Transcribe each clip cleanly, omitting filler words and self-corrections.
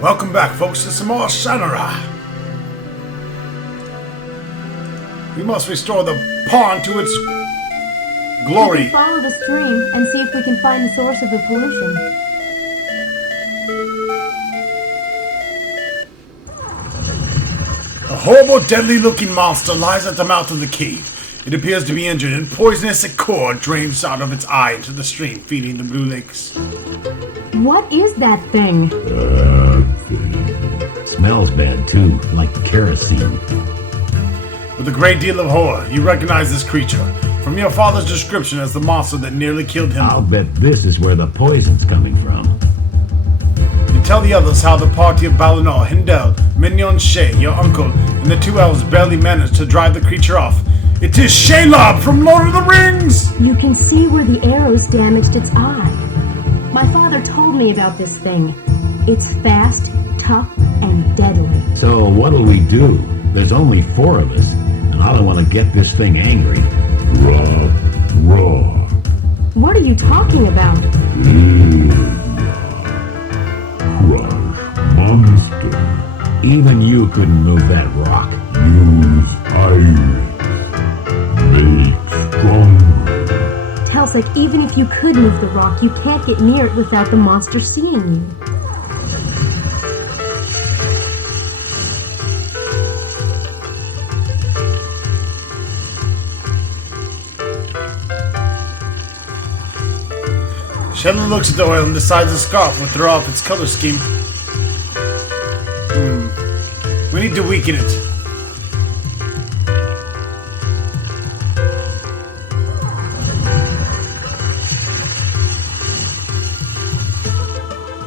Welcome back, folks, to some more Shannara. We must restore the pond to its glory. We can follow the stream and see if we can find the source of the pollution. A horrible, deadly-looking monster lies at the mouth of the cave. It appears to be injured, and poisonous ichor drains out of its eye into the stream, feeding the blue lakes. What is that thing? Smells bad too, like kerosene. With a great deal of horror, you recognize this creature from your father's description as the monster that nearly killed him. I'll bet this is where the poison's coming from. You tell the others how the party of Balinor, Hindel, Mignon Shay, your uncle, and the two elves barely managed to drive the creature off. It is Shelob from Lord of the Rings! You can see where the arrows damaged its eye. My father told me about this thing. It's fast, tough, and deadly. So what'll we do? There's only 4 of us, and I don't want to get this thing angry. Raw. What are you talking about? Crush monster. Even you couldn't move that rock. Use ice. Make stronger. Telsic, even if you could move the rock, you can't get near it without the monster seeing you. Shannon looks at the oil and decides the scarf will throw off its color scheme. We need to weaken it.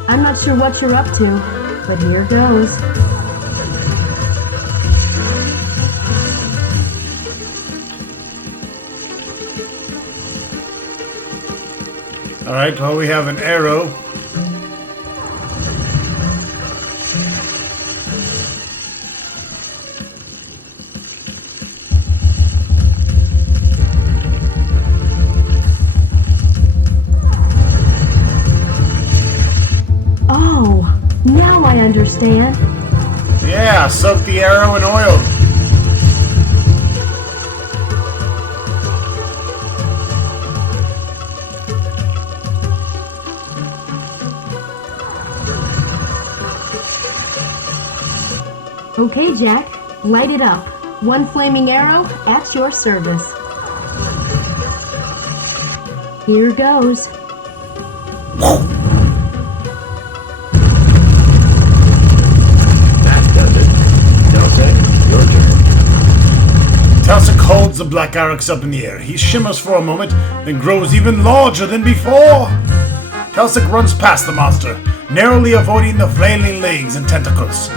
I'm not sure what you're up to, but here goes. Alright, well, we have an arrow. Oh, now I understand. Yeah, soak the arrow in oil. Okay, Jack, light it up. One flaming arrow at your service. Here goes. That does it. Delta, your turn. Telsic holds the black arrows up in the air. He shimmers for a moment, then grows even larger than before. Telsic runs past the monster, narrowly avoiding the flailing legs and tentacles.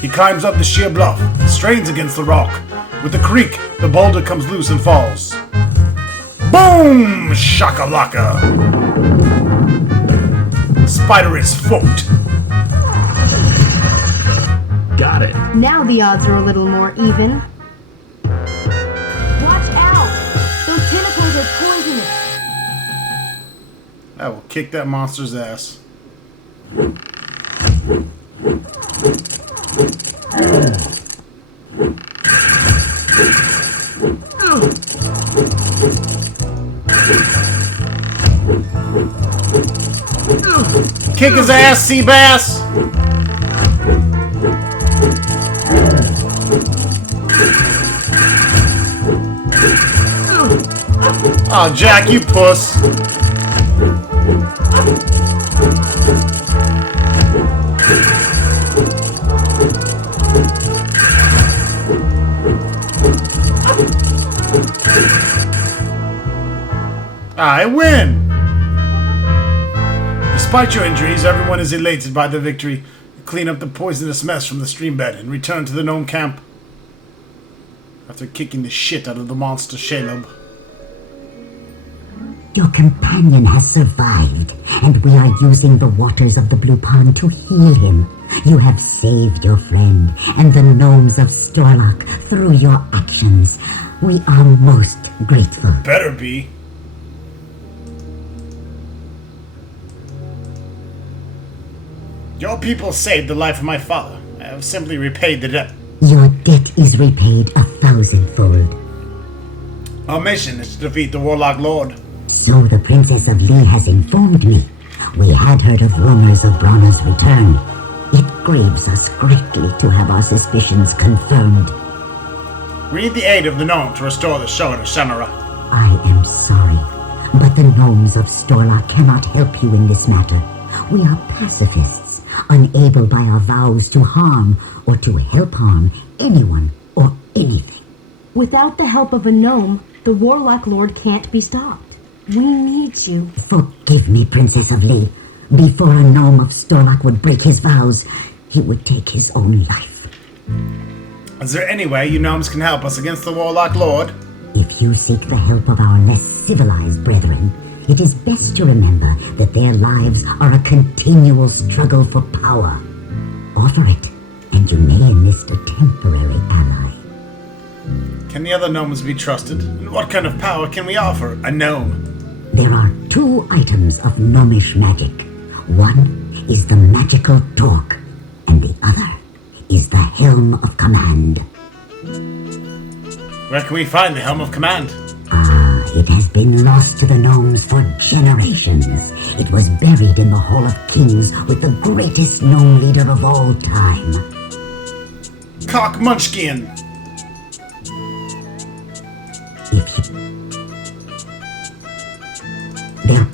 He climbs up the sheer bluff, strains against the rock. With a creak, the boulder comes loose and falls. Boom! Shakalaka! The spider is foot. Got it. Now the odds are a little more even. Watch out! Those tentacles are poisonous. I will kick that monster's ass. Kick his ass, sea bass! Oh, Jack, you puss. I win! Despite your injuries, everyone is elated by the victory. You clean up the poisonous mess from the stream bed and return to the gnome camp. After kicking the shit out of the monster Shelob. Your companion has survived, and we are using the waters of the Blue Pond to heal him. You have saved your friend and the gnomes of Storlock through your actions. We are most grateful. Better be. Your people saved the life of my father. I have simply repaid the debt. Your debt is repaid 1,000-fold. Our mission is to defeat the Warlock Lord. So the Princess of Lee has informed me. We had heard of rumors of Brana's return. It grieves us greatly to have our suspicions confirmed. We need the aid of the gnome to restore the show to Shannara. I am sorry, but the gnomes of Storlock cannot help you in this matter. We are pacifists, unable by our vows to harm or to help harm anyone or anything. Without the help of a gnome, the Warlock Lord can't be stopped. We need you. Forgive me, Princess of Lee. Before a gnome of Storlock would break his vows, he would take his own life. Is there any way you gnomes can help us against the Warlock Lord? If you seek the help of our less civilized brethren, it is best to remember that their lives are a continual struggle for power. Offer it, and you may enlist a temporary ally. Can the other gnomes be trusted? And what kind of power can we offer a gnome? There are 2 items of gnomish magic. One is the magical torque, and the other is the Helm of Command. Where can we find the Helm of Command? It has been lost to the gnomes for generations. It was buried in the Hall of Kings with the greatest gnome leader of all time. Cock Munchkin! If you... There...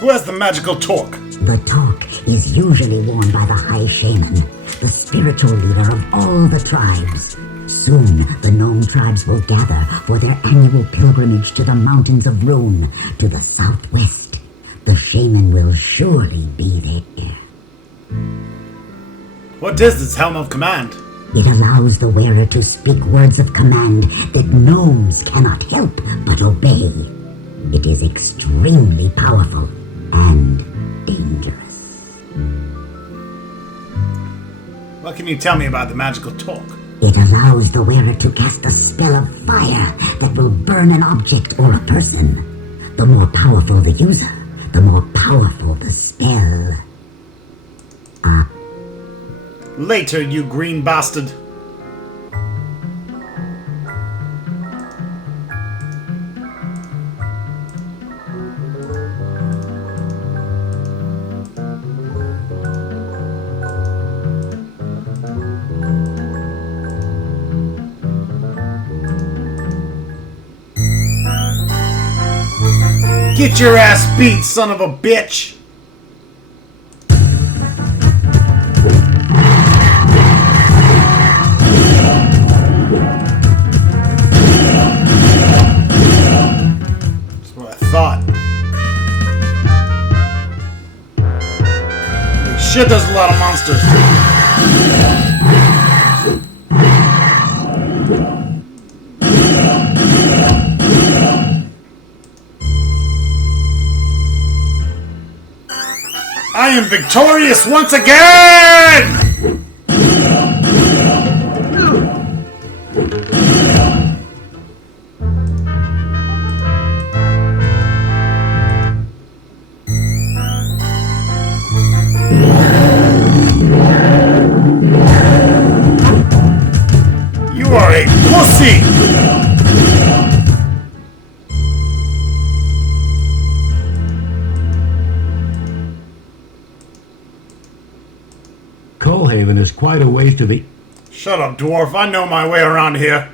Who has the magical torque? The torque is usually worn by the High Shaman, the spiritual leader of all the tribes. Soon, the gnome tribes will gather for their annual pilgrimage to the mountains of Rune, to the southwest. The shaman will surely be there. What is this Helm of Command? It allows the wearer to speak words of command that gnomes cannot help but obey. It is extremely powerful and dangerous. What can you tell me about the magical torque? It allows the wearer to cast a spell of fire that will burn an object or a person. The more powerful the user, the more powerful the spell. Later, you green bastard. Get your ass beat, son of a bitch! That's what I thought. Holy shit, there's a lot of monsters. I am victorious once again! You are a pussy! Coalhaven is quite a ways to the... Shut up, dwarf. I know my way around here.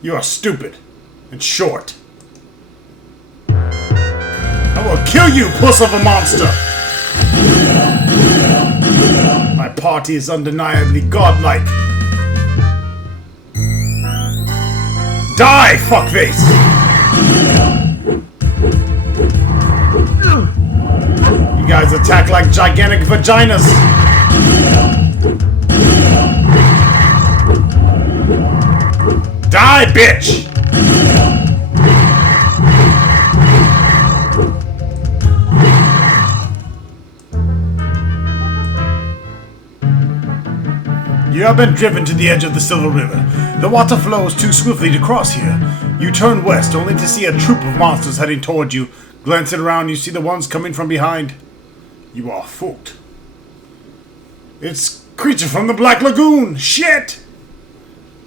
You are stupid and short. I will kill you, puss of a monster! My party is undeniably godlike. Die, fuckface! You guys attack like gigantic vaginas! Die, bitch! You have been driven to the edge of the Silver River. The water flows too swiftly to cross here. You turn west only to see a troop of monsters heading toward you. Glancing around, you see the ones coming from behind. You are fucked. It's creature from the Black Lagoon! Shit!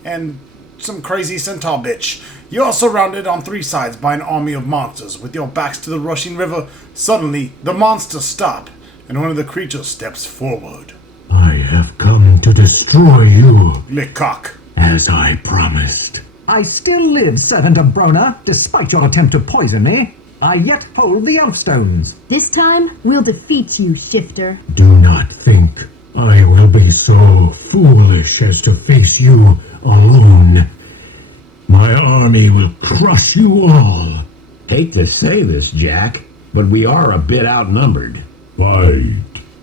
And some crazy centaur bitch. You are surrounded on three sides by an army of monsters. With your backs to the rushing river, suddenly the monsters stop, and one of the creatures steps forward. I have come to destroy you, Lick cock. as I promised. I still live, servant of Brona, despite your attempt to poison me. I yet hold the elf stones. This time, we'll defeat you, Shifter. Do not think I will be so foolish as to face you alone. My army will crush you all. Hate to say this, Jack, but we are a bit outnumbered. Fight.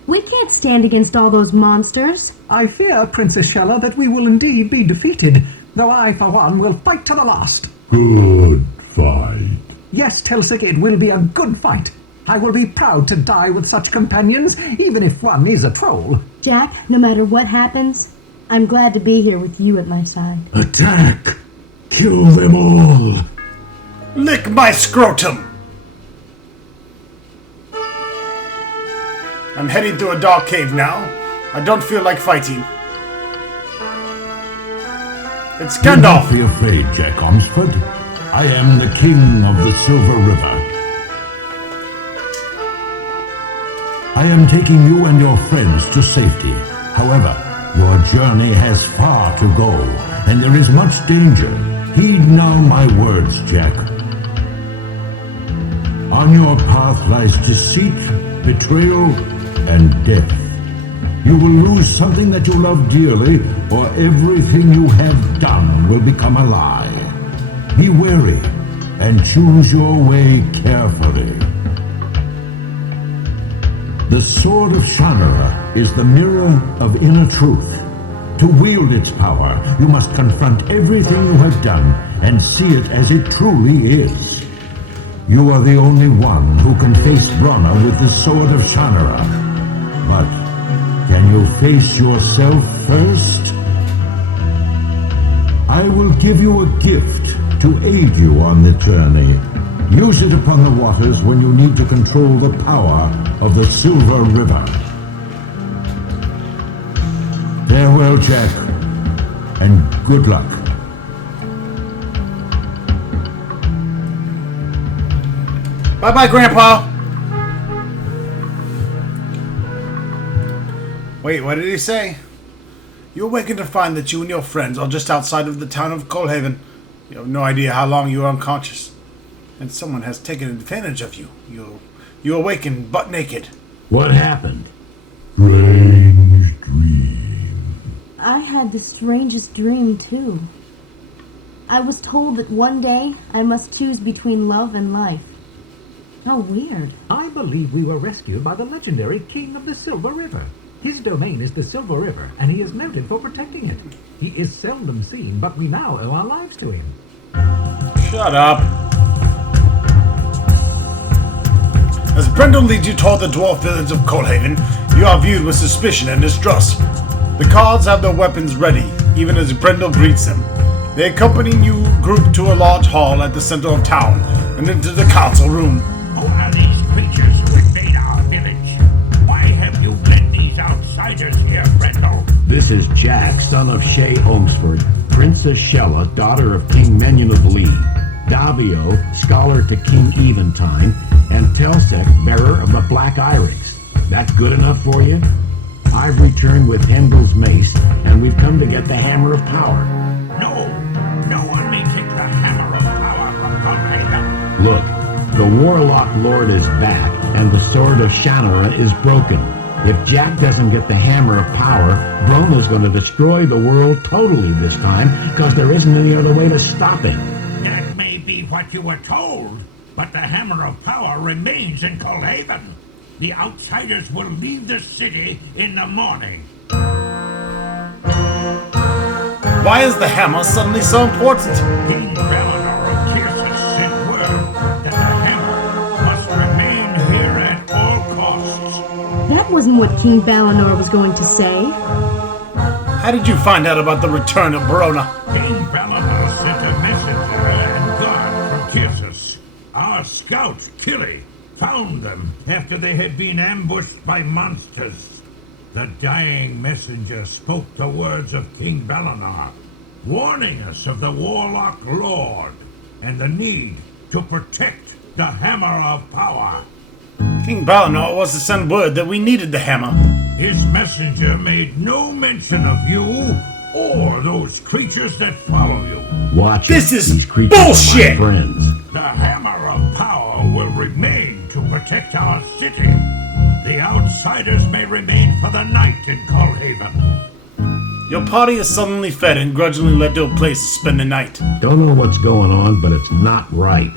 We can't stand against all those monsters. I fear, Princess Shella, that we will indeed be defeated, though I, for one, will fight to the last. Good fight. Yes, Telsig, it will be a good fight. I will be proud to die with such companions, even if one is a troll. Jack, no matter what happens, I'm glad to be here with you at my side. Attack! Kill them all! Lick my scrotum! I'm heading through a dark cave now. I don't feel like fighting. It's Do not Gandalf! be afraid, Jack Omsford. I am the king of the Silver River. I am taking you and your friends to safety. However, your journey has far to go, and there is much danger. Heed now my words, Jack. On your path lies deceit, betrayal, and death. You will lose something that you love dearly, or everything you have done will become a lie. Be wary, and choose your way carefully. The Sword of Shannara is the mirror of inner truth. To wield its power, you must confront everything you have done and see it as it truly is. You are the only one who can face Brona with the Sword of Shannara. But can you face yourself first? I will give you a gift to aid you on the journey. Use it upon the waters when you need to control the power of the Silver River. Farewell, Jack, and good luck. Bye-bye, Grandpa! Wait, what did he say? You awaken to find that you and your friends are just outside of the town of Coalhaven. You have no idea how long you were unconscious. And someone has taken advantage of you. You awaken butt naked. What happened? Strange dream. I had the strangest dream, too. I was told that one day I must choose between love and life. How weird. I believe we were rescued by the legendary King of the Silver River. His domain is the Silver River, and he is noted for protecting it. He is seldom seen, but we now owe our lives to him. Shut up. As Brendel leads you toward the dwarf village of Coalhaven, you are viewed with suspicion and distrust. The cards have their weapons ready, even as Brendel greets them. They accompany you group to a large hall at the center of town, and into the council room. Who are these creatures who invade our village? Why have you led these outsiders here, Brendel? This is Jack, son of Shay Omsford, Princess Shella, daughter of King Menyon of Lee, Davio, scholar to King Eventide, and Telsec, bearer of the Black Iris. That good enough for you? I've returned with Hendel's mace, and we've come to get the Hammer of Power. No, no one may take the Hammer of Power from Coalhaven. Look, the Warlock Lord is back, and the Sword of Shannara is broken. If Jack doesn't get the Hammer of Power, Brona's going to destroy the world totally this time, because there isn't any other way to stop him. That may be what you were told, but the Hammer of Power remains in Coalhaven. The outsiders will leave the city in the morning. Why is the hammer suddenly so important? King Valinor of Kyrsis sent word that the hammer must remain here at all costs. That wasn't what King Valinor was going to say. How did you find out about the return of Verona? King Valinor sent a messenger and guard from Kyrsis. Our scout, Killy, found them after they had been ambushed by monsters. The dying messenger spoke the words of King Belenar, warning us of the Warlock Lord and the need to protect the Hammer of Power. King Belenar was to send word that we needed the hammer. His messenger made no mention of you or those creatures that follow you. Watch This it. is These creatures bullshit! are my friends. The Hammer of Power will remain to protect our city. The outsiders may remain for the night in Colhaven. Your party is suddenly fed and grudgingly led to a place to spend the night. Don't know what's going on, but it's not right.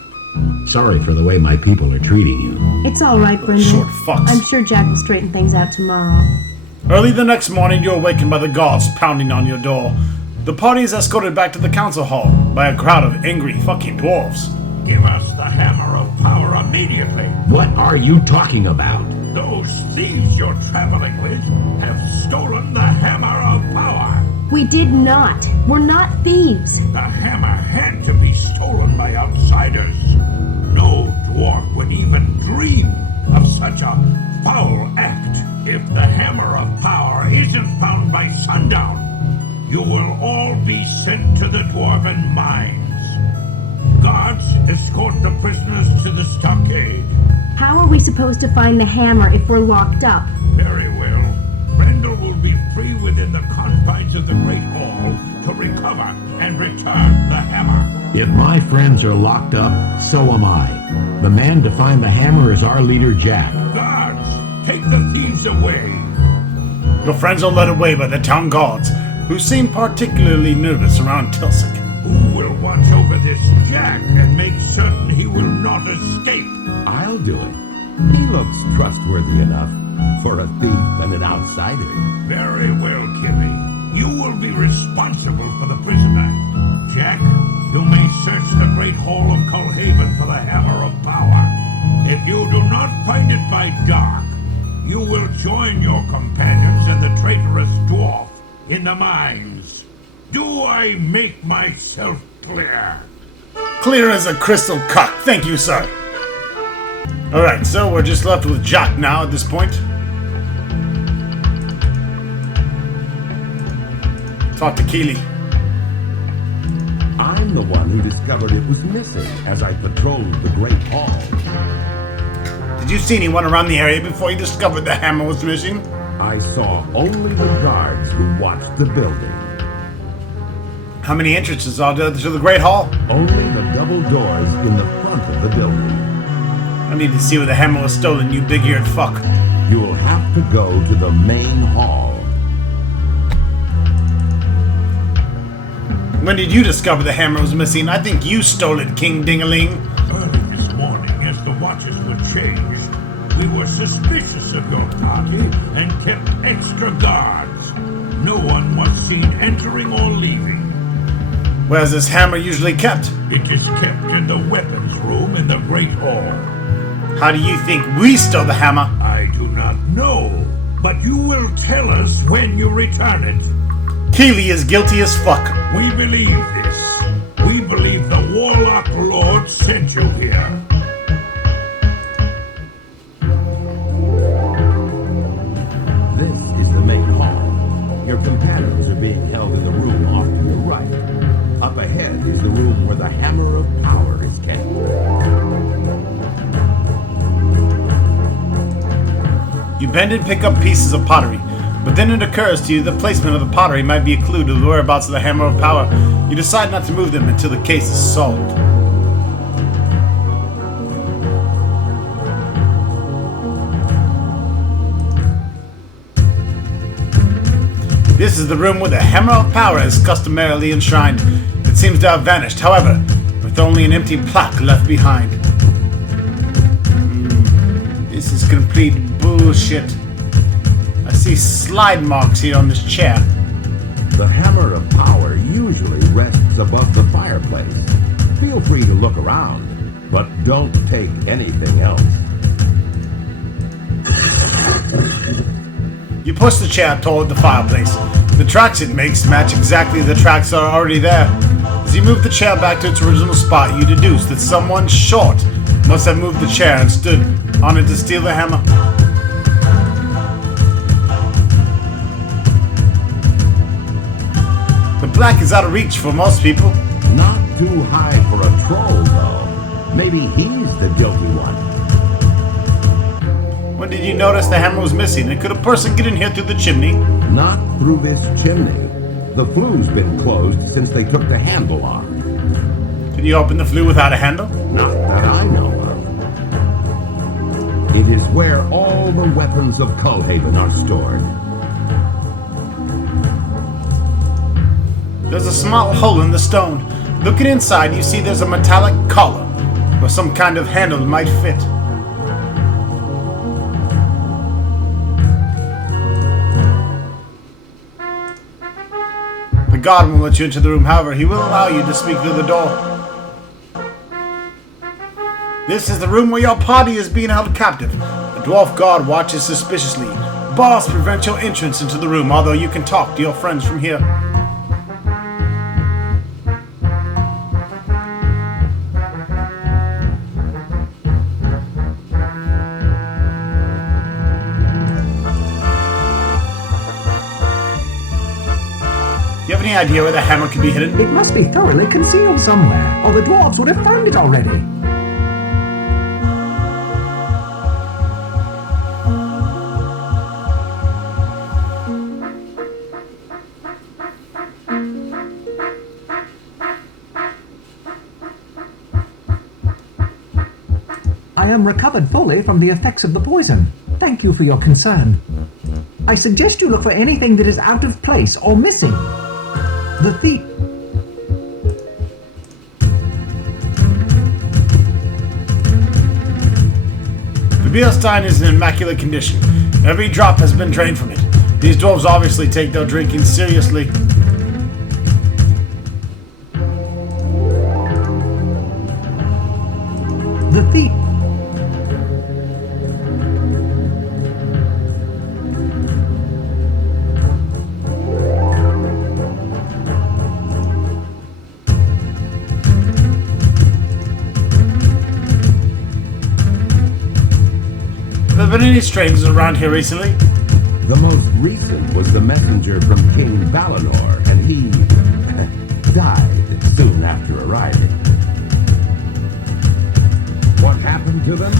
Sorry for the way my people are treating you. It's all right, Brendan. Short fucks. I'm sure Jack will straighten things out tomorrow. Early the next morning, you're awakened by the guards pounding on your door. The party is escorted back to the council hall by a crowd of angry fucking dwarves. Give us the Hammer of Power immediately. What are you talking about? Those thieves you're traveling with have stolen the Hammer of Power. We did not. We're not thieves. The hammer had to be stolen by outsiders. No dwarf would even dream of such a foul act. If the Hammer of Power isn't found by sundown, you will all be sent to the dwarven mines. Guards, escort the prisoners to the stockade. How are we supposed to find the hammer if we're locked up? Very well. Brendel will be free within the confines of the Great Hall to recover and return the hammer. If my friends are locked up, so am I. The man to find the hammer is our leader, Jack. Guards, take the thieves away. Your friends are led away by the town guards, who seem particularly nervous around Tilsic. Who will watch over this Jack and make certain he will not escape? I'll do it. He looks trustworthy enough for a thief and an outsider. Very well, Killy. You will be responsible for the prisoner. Jack, you may search the Great Hall of Colhaven for the Hammer of Power. If you do not find it by dark, you will join your companions and the traitorous dwarf in the mines. Do I make myself clear? Clear as a crystal cock. Thank you, sir. Alright, so we're just left with Jack now at this point. Talk to Keely. I'm the one who discovered it was missing as I patrolled the Great Hall. Did you see anyone around the area before you discovered the hammer was missing? I saw only the guards who watched the building. How many entrances are there to the Great Hall? Only the double doors in the front of the building. I need to see where the hammer was stolen, you big-eared fuck. You will have to go to the main hall. When did you discover the hammer was missing? I think you stole it, King Dingaling. Early this morning, as the watches were changed, we were suspicious of your party and kept extra guards. No one was seen entering or leaving. Where's this hammer usually kept? It is kept in the weapons room in the Great Hall. How do you think we stole the hammer? I do not know, but you will tell us when you return it. Keely is guilty as fuck. We believe this. We believe the Warlock Lord sent you here. This is the main hall. Your companions are being held in the room off to your right. Up ahead is the room where the Hammer of Power is kept. You bend and pick up pieces of pottery, but then it occurs to you the placement of the pottery might be a clue to the whereabouts of the Hammer of Power. You decide not to move them until the case is solved. This is the room where the Hammer of Power is customarily enshrined. It seems to have vanished, however, with only an empty plaque left behind. This is complete bullshit. I see slide marks here on this chair. The Hammer of Power usually rests above the fireplace. Feel free to look around, but don't take anything else. You push the chair toward the fireplace. The tracks it makes match exactly the tracks that are already there. As you move the chair back to its original spot, you deduce that someone short must have moved the chair and stood on it to steal the hammer. black is out of reach for most people. Not too high for a troll, though. Maybe he's the guilty one. When did you notice the hammer was missing? And could a person get in here through the chimney? Not through this chimney. The flue's been closed since they took the handle off. Can you open the flue without a handle? Not that I know of. It is where all the weapons of Cullhaven are stored. There's a small hole in the stone. Looking inside, you see there's a metallic collar, where some kind of handle might fit. The guard won't let you into the room, however, he will allow you to speak through the door. This is the room where your party is being held captive. The dwarf guard watches suspiciously. Bars prevent your entrance into the room, although you can talk to your friends from here. Do you have any idea where the hammer could be hidden? It must be thoroughly concealed somewhere, or the dwarves would have found it already. I am recovered fully from the effects of the poison. Thank you for your concern. I suggest you look for anything that is out of place or missing. The thief... The beer stein is in immaculate condition. Every drop has been drained from it. These dwarves obviously take their drinking seriously. The thief... Have there been any strangers around here recently? The most recent was the messenger from King Valinor, and he died soon after arriving. What happened to them?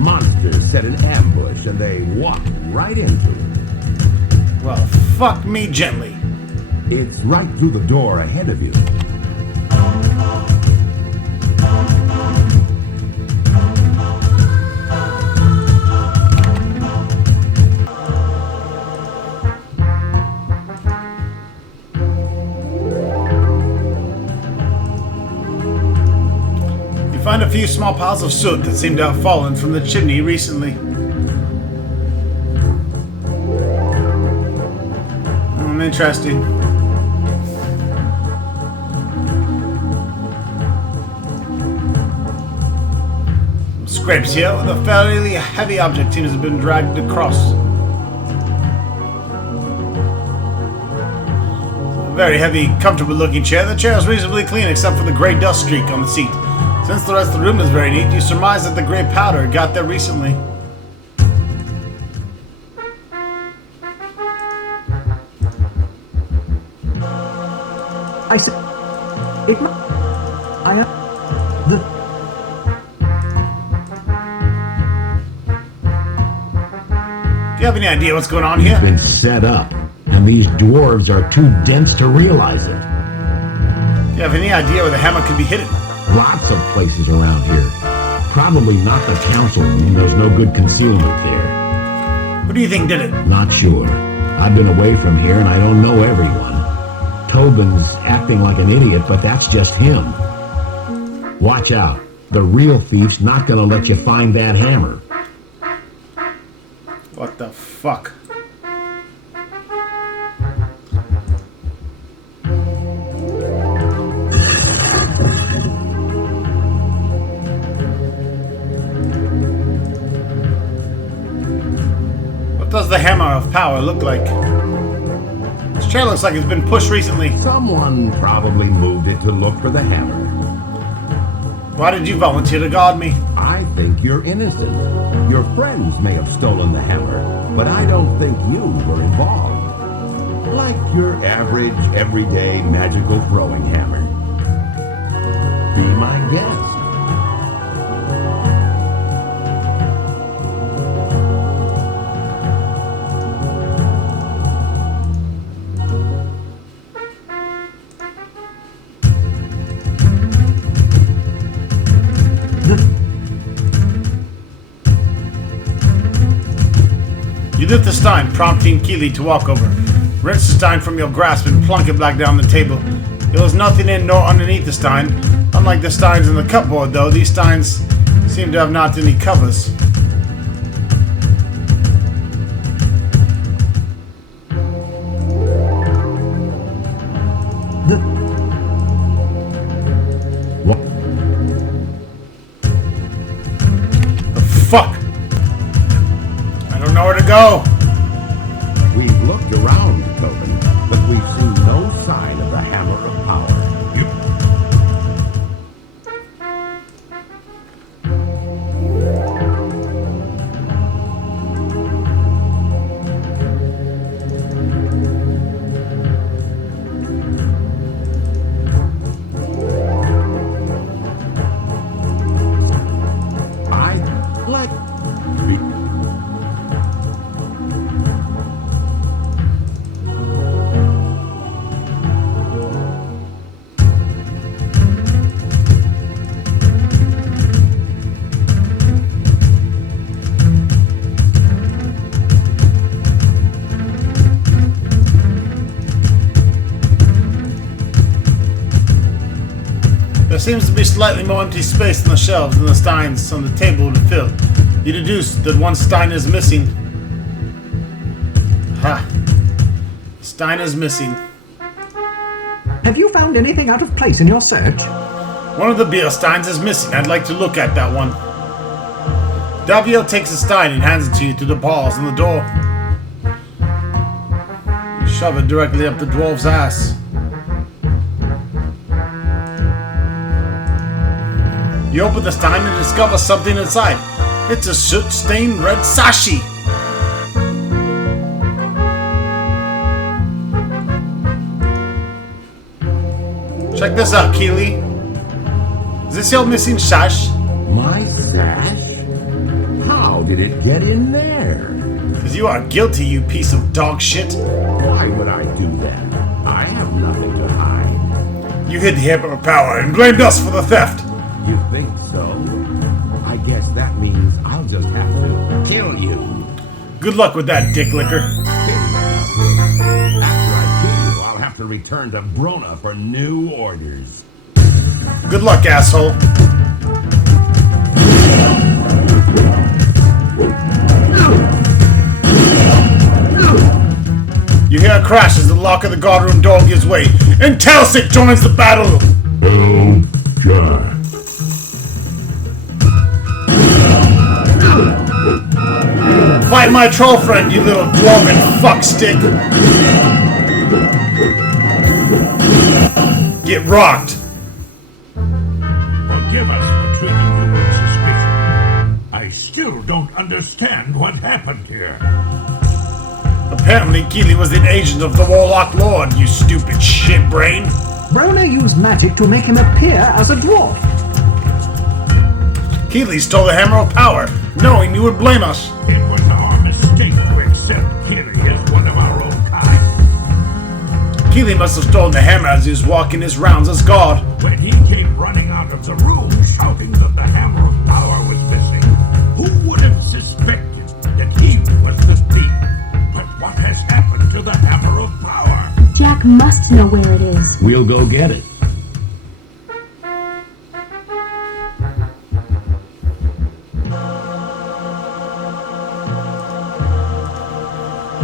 Monsters set an ambush and they walked right into it. Well, fuck me gently. It's right through the door ahead of you. Find a few small piles of soot that seem to have fallen from the chimney recently. Interesting. Scrapes here with a fairly heavy object seems to have been dragged across. A very heavy, comfortable looking chair. The chair is reasonably clean except for the grey dust streak on the seat. Since the rest of the room is very neat, you surmise that the grey powder got there recently. I said... It must... I... The... Do you have any idea what's going on here? It's been set up, and these dwarves are too dense to realize it. Do you have any idea where the hammer could be hidden? Lots of places around here. Probably not the council room. There's no good concealment there. Who do you think did it? Not sure. I've been away from here and I don't know everyone. Tobin's acting like an idiot, but that's just him. Watch out. The real thief's not gonna let you find that hammer. What the fuck? What does the hammer of power look like? This chair looks like it's been pushed recently. Someone probably moved it to look for the hammer. Why did you volunteer to guard me? I think you're innocent. Your friends may have stolen the hammer, but I don't think you were involved. like your average, everyday, magical throwing hammer. Be my guest. You lift the stein, prompting Keely to walk over. Wrench the stein from your grasp and plunk it back down the table. There was nothing in nor underneath the stein. Unlike the steins in the cupboard, though, these steins seem to have not any covers. The fuck? I don't know where to go. We've looked around, Tobin, but we've seen no sign of the Hammer of Power. There seems to be slightly more empty space in the shelves than the steins on the table would fill. You deduce that one stein is missing. Ha! Stein is missing. Have you found anything out of place in your search? One of the beer steins is missing. I'd like to look at that one. Davio takes a stein and hands it to you through the bars on the door. You shove it directly up the dwarf's ass. You open the stein and discover something inside. It's a soot-stained red sashi. Check this out, Keely. Is this your missing sash? My sash? How did it get in there? Because you are guilty, you piece of dog shit. Why would I do that? I have nothing to hide. You hid the Hammer of Power and blamed us for the theft. You think so? I guess that means I'll just have to kill you. Good luck with that, dick licker. After I kill you, I'll have to return to Brona for new orders. Good luck, asshole. You hear a crash as the lock of the guardroom door gives way, and Talsic joins the battle! Oh, God. Fight my troll friend, you little dwarven fuckstick! Get rocked! Forgive us for treating you with suspicion. I still don't understand what happened here. Apparently, Keely was an agent of the Warlock Lord, you stupid shitbrain! Brona used magic to make him appear as a dwarf. Keely stole the Hammer of Power, knowing you would blame us. It was our mistake to accept Keely as one of our own kind. Keely must have stolen the hammer as he was walking his rounds as God. When he came running out of the room shouting that the Hammer of Power was missing, who would have suspected that he was the thief? But what has happened to the Hammer of Power? Jack must know where it is. We'll go get it.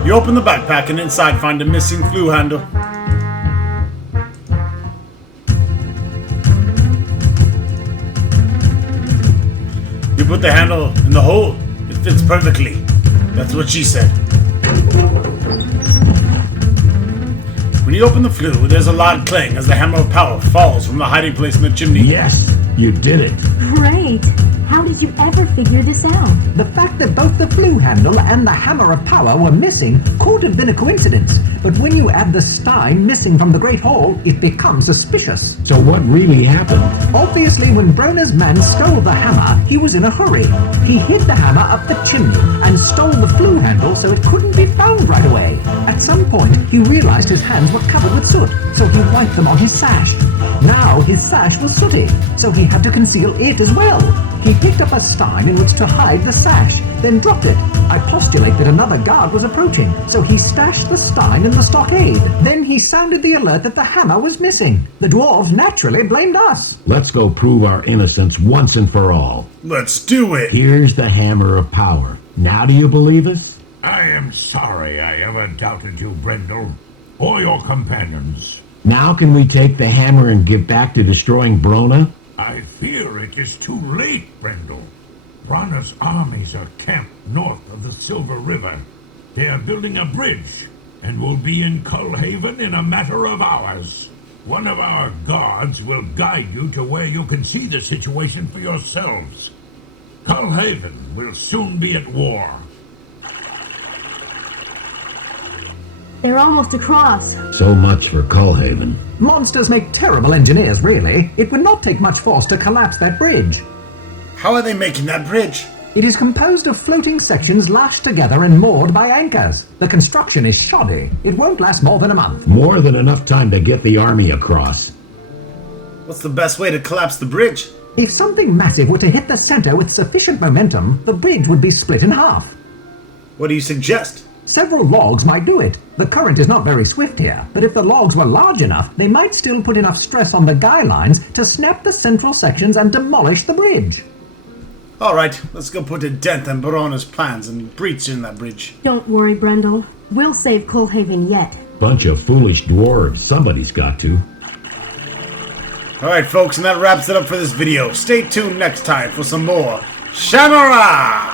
You open the backpack and inside find a missing flue handle. You put the handle in the hole. It fits perfectly. That's what she said. When you open the flue, there's a loud clang as the Hammer of Power falls from the hiding place in the chimney. Yes, you did it. Great. How do did you ever figure this out? The fact that both the flue handle and the hammer of power were missing could have been a coincidence, but when you add the stein missing from the Great Hall, it becomes suspicious. So what really happened? Obviously, when Brona's man stole the hammer, he was in a hurry. He hid the hammer up the chimney and stole the flue handle so it couldn't be found right away. At some point, he realized his hands were covered with soot, so he wiped them on his sash. Now his sash was sooty, so he had to conceal it as well. He picked up a stein in which to hide the sash, then dropped it. I postulate that another guard was approaching, so he stashed the stein in the stockade. Then he sounded the alert that the hammer was missing. The dwarves naturally blamed us. Let's go prove our innocence once and for all. Let's do it! Here's the hammer of power. Now do you believe us? I am sorry I ever doubted you, Brendel, or your companions. Now can we take the hammer and get back to destroying Brona? I fear it is too late, Brendel. Brana's armies are camped north of the Silver River. They are building a bridge, and will be in Cullhaven in a matter of hours. One of our guards will guide you to where you can see the situation for yourselves. Cullhaven will soon be at war. They're almost across. So much for Cullhaven. Monsters make terrible engineers, really. It would not take much force to collapse that bridge. How are they making that bridge? It is composed of floating sections lashed together and moored by anchors. The construction is shoddy. It won't last more than a month. More than enough time to get the army across. What's the best way to collapse the bridge? If something massive were to hit the center with sufficient momentum, the bridge would be split in half. What do you suggest? Several logs might do it. The current is not very swift here, but if the logs were large enough, they might still put enough stress on the guy lines to snap the central sections and demolish the bridge. Alright, let's go put a dent on Barona's plans and breach in that bridge. Don't worry, Brendel. We'll save Cullhaven yet. Bunch of foolish dwarves. Somebody's got to. Alright folks, and that wraps it up for this video. Stay tuned next time for some more Shannara!